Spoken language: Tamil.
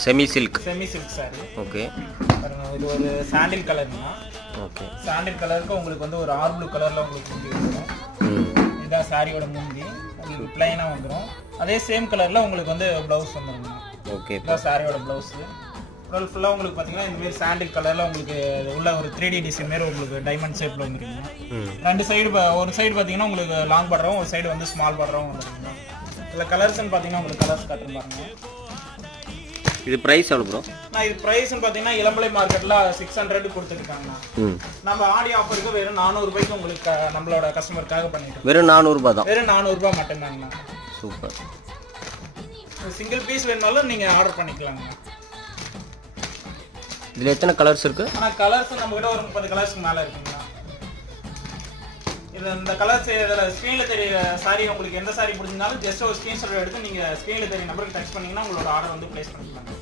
Semi silk sorry. ஓகே. பாருங்க, இது ஒரு சாண்டில் கலர்னா. ஓகே. சாண்டில் கலருக்கு உங்களுக்கு வந்து ஒரு ஆர் ப்ளூ கலரில் உங்களுக்கு முந்தி வந்துடும். இதுதான் சாரியோட முந்தி, உங்களுக்கு பிளைனாக வந்துடும். அதே சேம் கலரில் உங்களுக்கு வந்து ப்ளவுஸ் வந்துடும். ஓகே. இதுதான் சாரியோட ப்ளவுஸு. உடல் ஃபுல்லாக உங்களுக்கு பார்த்தீங்கன்னா இந்தமாரி சாண்டில் கலரில் உங்களுக்கு உள்ள ஒரு 3D டிசைன் மாரி உங்களுக்கு டைமண்ட் ஷேப்பில் வந்துருக்குங்க. ரெண்டு சைடு ஒரு சைடு பார்த்தீங்கன்னா உங்களுக்கு லாங் பார்டரும், ஒரு சைடு வந்து ஸ்மால் பார்டரும் வந்துருக்குங்க. இதில் கலர்ஸ்ன்னு பார்த்தீங்கன்னா உங்களுக்கு கலர்ஸ் காட்டுன்னு பாருங்க. இது ப்ரைஸ் எவ்வளோ ப்ரோ? நான் இது ப்ரைஸ்ன்னு பார்த்தீங்கன்னா இளம்பலை மார்க்கெட்டில் 600 கொடுத்துருக்காங்கண்ணா. நம்ம ஆடி ஆஃபருக்கு வெறும் 400 ரூபாய்க்கு உங்களுக்கு நம்மளோட கஸ்டமருக்காக பண்ணிட்டு வெறும் 400 ரூபாய் தான். வெறும் 400 ரூபாய் மட்டும்தாங்கண்ணா. சூப்பர். சிங்கிள் பீஸ் வேணுனாலும் நீங்கள் ஆர்டர் பண்ணிக்கலாங்கண்ணா. இதில் எத்தனை கலர்ஸ் இருக்குது? ஆனால் கலர்ஸ் நம்மக்கிட்ட ஒரு 30 கலர்ஸ்க்கு மேலே இருக்குங்கண்ணா. இந்த கலர்ஸ் இதில் ஸ்க்ரீனில் தெரிய சாரி உங்களுக்கு எந்த சாரி பிடிச்சிருந்தாலும் ஜஸ்ட் ஒரு ஸ்க்ரீன்ஷாட் எடுத்து நீங்கள் ஸ்க்ரீனில் தெரிய நம்பருக்கு டெக்ஸ்ட் பண்ணிங்கன்னா உங்களோட ஆர்டர் வந்து ப்ளேஸ் பண்ணிக்கலாம்.